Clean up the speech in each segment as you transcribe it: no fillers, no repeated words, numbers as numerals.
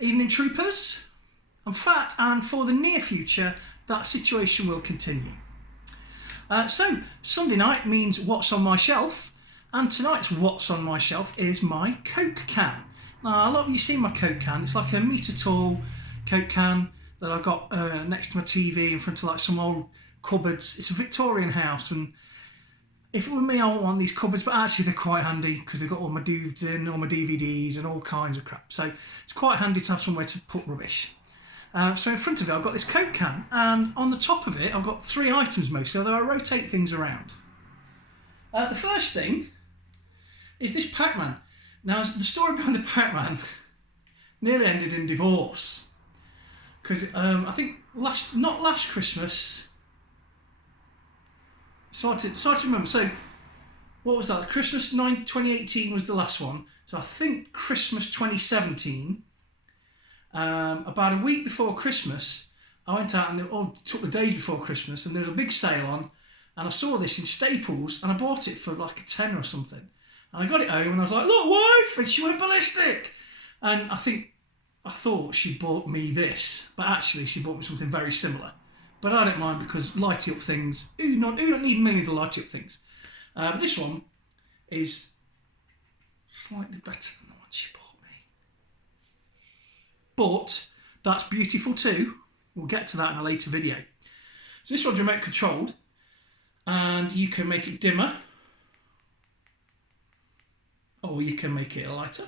Evening troopers, I'm fat, and for the near future that situation will continue. So Sunday night means what's on my shelf, and tonight's what's on my shelf is my Coke can. Now a lot of you seen my Coke can. It's like a metre tall Coke can that I've got next to my TV in front of like some old cupboards. It's a Victorian house, and if it were me I wouldn't want these cupboards, but actually they're quite handy because they've got all my dudes in, all my DVDs and all kinds of crap. So it's quite handy to have somewhere to put rubbish. So in front of it I've got this Coke can, and on the top of it I've got 3 items mostly, although I rotate things around. The first thing is this Pac-Man. Now the story behind the Pac-Man nearly ended in divorce. Because I think not last Christmas. So I remember. So what was that? Christmas 2018 was the last one. So I think Christmas 2017. About a week before Christmas, I went out and took the days before Christmas, and there was a big sale on, and I saw this in Staples, and I bought it for like a tenner or something. And I got it home, and I was like, "Look, wife!" and she went ballistic. And I thought she bought me this, but actually she bought me something very similar. But I don't mind, because lighting up things, who don't need millions of lighting up things? But this one is slightly better than the one she bought me. But that's beautiful too. We'll get to that in a later video. So this one's remote controlled, and you can make it dimmer, or you can make it lighter.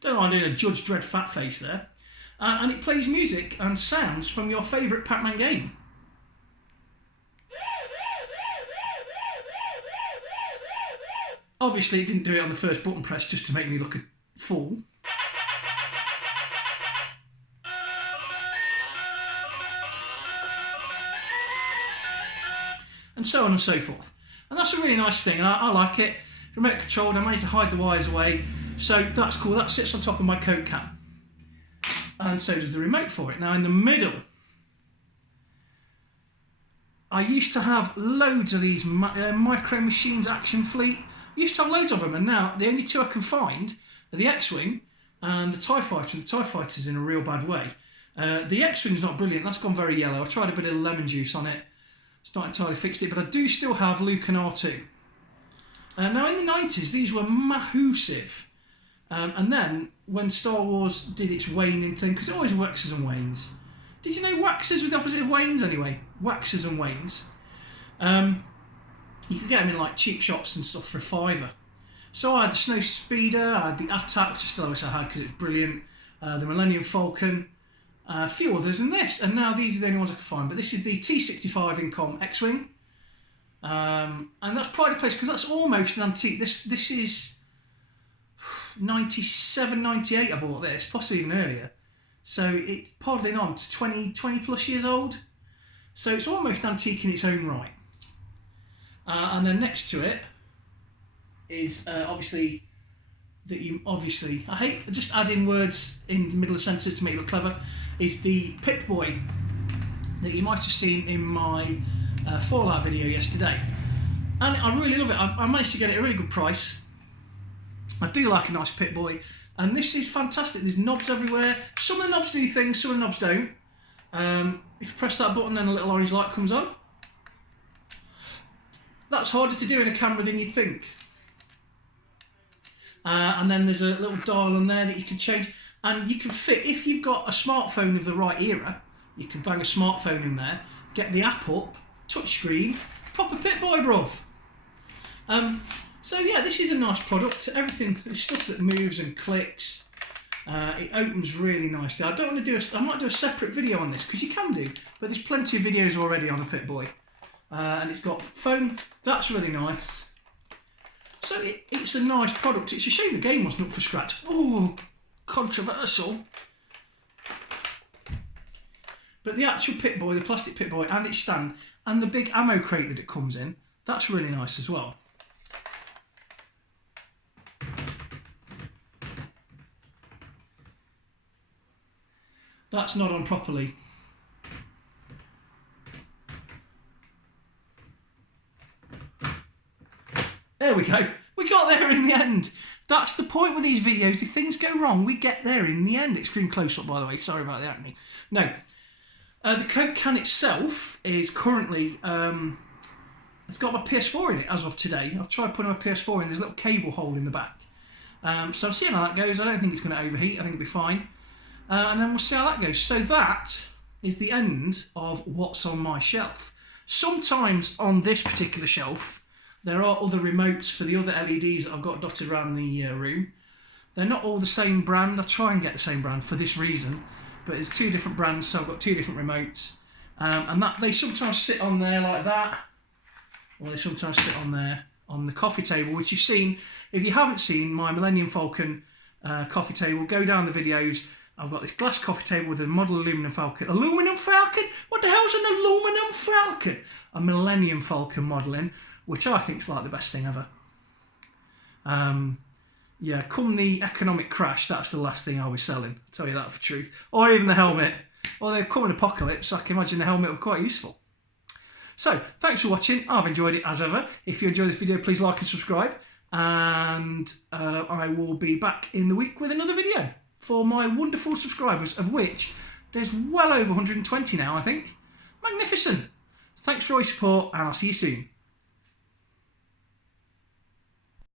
Don't mind doing a Judge Dredd fat face there. And it plays music and sounds from your favourite Pac-Man game. Obviously it didn't do it on the first button press just to make me look a fool. And so on and so forth. And that's a really nice thing. I like it. Remote controlled. I managed to hide the wires away. So that's cool. That sits on top of my Coke can. And so does the remote for it. Now in the middle, I used to have loads of these Micro Machines Action Fleet. I used to have loads of them, and now the only 2 I can find are the X-Wing and the TIE Fighter. The TIE Fighter's in a real bad way. The X-Wing's not brilliant. That's gone very yellow. I tried a bit of lemon juice on it. It's not entirely fixed it, but I do still have Luke and R2. Now in the 90s, these were massive. And then when Star Wars did its waning thing, because it always waxes and wanes. Did you know waxes were the opposite of wanes anyway? Waxes and wanes. You could get them in like cheap shops and stuff for £5. So I had the Snow Speeder, I had the Attack, which I still wish I had because it's brilliant. The Millennium Falcon, a few others, and this. And now these are the only ones I can find. But this is the T65 Incom X-Wing. And that's pride of place because that's almost an antique. This is 97, 98 I bought this, possibly even earlier. So it's poddling on to 20 plus years old. So it's almost antique in its own right. And then next to it is obviously I hate just adding words in the middle of sentences to make it look clever, is the Pip-Boy that you might have seen in my Fallout video yesterday. And I really love it. I managed to get it at a really good price. I do like a nice Pip-Boy, and this is fantastic. There's knobs everywhere. Some of the knobs do things, some of the knobs don't. If you press that button, then a little orange light comes on. That's harder to do in a camera than you'd think. And then there's a little dial on there that you can change, and you can fit, if you've got a smartphone of the right era, you can bang a smartphone in there, get the app up, touchscreen, proper Pip-Boy, bruv. So yeah, this is a nice product. Everything, the stuff that moves and clicks, it opens really nicely. I don't want to I might do a separate video on this, because you can do, but there's plenty of videos already on a Pip-Boy. And it's got phone, that's really nice. So it's a nice product. It's a shame the game wasn't up for scratch. Oh, controversial. But the actual Pip-Boy, the plastic Pip-Boy, and its stand, and the big ammo crate that it comes in, that's really nice as well. That's not on properly. There we go. We got there in the end. That That's the point with these videos. If things go wrong, we get there in the end. Extreme close-up, by the way. Sorry about the acne. No. The Coke can itself is currently... it's got my PS4 in it as of today. I've tried putting my PS4 in. There's a little cable hole in the back. So I'm seeing how that goes. I don't think it's going to overheat. I think it'll be fine. And then we'll see how that goes. So that is the end of what's on my shelf. Sometimes on this particular shelf, there are other remotes for the other LEDs that I've got dotted around the room. They're not all the same brand. I try and get the same brand for this reason. But it's two different brands, so I've got two different remotes. And that they sometimes sit on there like that. Or they sometimes sit on there on the coffee table, which you've seen. If you haven't seen my Millennium Falcon coffee table, go down the videos. I've got this glass coffee table with a model Aluminum Falcon. Aluminum Falcon? What the hell's an Aluminum Falcon? A Millennium Falcon modelling, which I think is like the best thing ever. Yeah, come the economic crash, that's the last thing I'll be selling. I'll tell you that for truth. Or even the helmet. Or they're coming apocalypse, I can imagine the helmet would be quite useful. So, thanks for watching. I've enjoyed it as ever. If you enjoyed this video, please like and subscribe. And I will be back in the week with another video for my wonderful subscribers, of which there's well over 120 now, I think. Magnificent. Thanks for all your support, and I'll see you soon.